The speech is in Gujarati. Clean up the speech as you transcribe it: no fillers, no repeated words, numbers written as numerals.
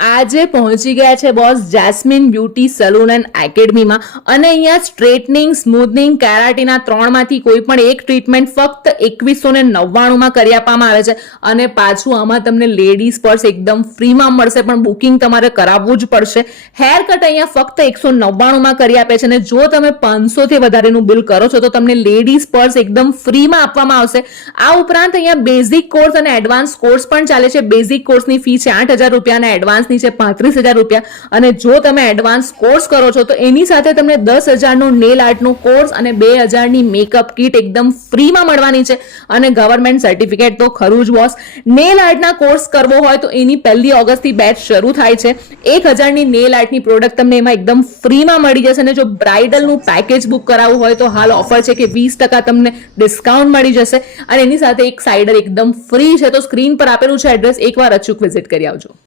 આજે પહોંચી ગયા છે બોસ જેસ્મીન બ્યુટી સલૂન એન્ડ એકેડમીમાં અને અહીંયા સ્ટ્રેટનિંગ, સ્મૂથનિંગ, કેરાટીના ત્રણમાંથી કોઈ પણ એક ટ્રીટમેન્ટ ફક્ત 2199 કરી આપવામાં આવે છે અને પાછું આમાં તમને લેડીઝ પર્સ એકદમ ફ્રીમાં મળશે, પણ બુકિંગ તમારે કરાવવું જ પડશે. હેર કટ અહીંયા ફક્ત 199 કરી આપે છે અને જો તમે 500 થી વધારેનું બિલ કરો છો તો તમને લેડીઝ પર્સ એકદમ ફ્રીમાં આપવામાં આવશે. આ ઉપરાંત અહીંયા બેઝિક કોર્સ અને એડવાન્સ કોર્સ પણ ચાલે છે. બેઝિક કોર્સની ફી છે 8,000 રૂપિયા અને એડવાન્સ છે 35,000 રૂપિયા. અને જો તમે એડવાન્સ કોર્સ કરો છો તો એની સાથે તમને 10,000 નો નેલ આર્ટનો કોર્સ અને 2,000 ની મેકઅપ કીટ એકદમ ફ્રીમાં મળવાની છે અને ગવર્મેન્ટ સર્ટિફિકેટ તો ખરું જ બોસ. નેલ આર્ટના કોર્સ કરવો હોય તો એની 1 ઓગસ્ટથી બેચ શરૂ થાય છે. 1,000 ની નેલ આર્ટની પ્રોડક્ટ તમને એમાં એકદમ ફ્રીમાં મળી જશે અને જો બ્રાઇડલનું પેકેજ બુક કરાવવું હોય તો હાલ ઓફર છે કે 20% તમને ડિસ્કાઉન્ટ મળી જશે અને એની સાથે એક સાઇડર એકદમ ફ્રી છે. તો સ્ક્રીન પર આપેલું છે એડ્રેસ, એકવાર અચૂક વિઝિટ કરી આવજો.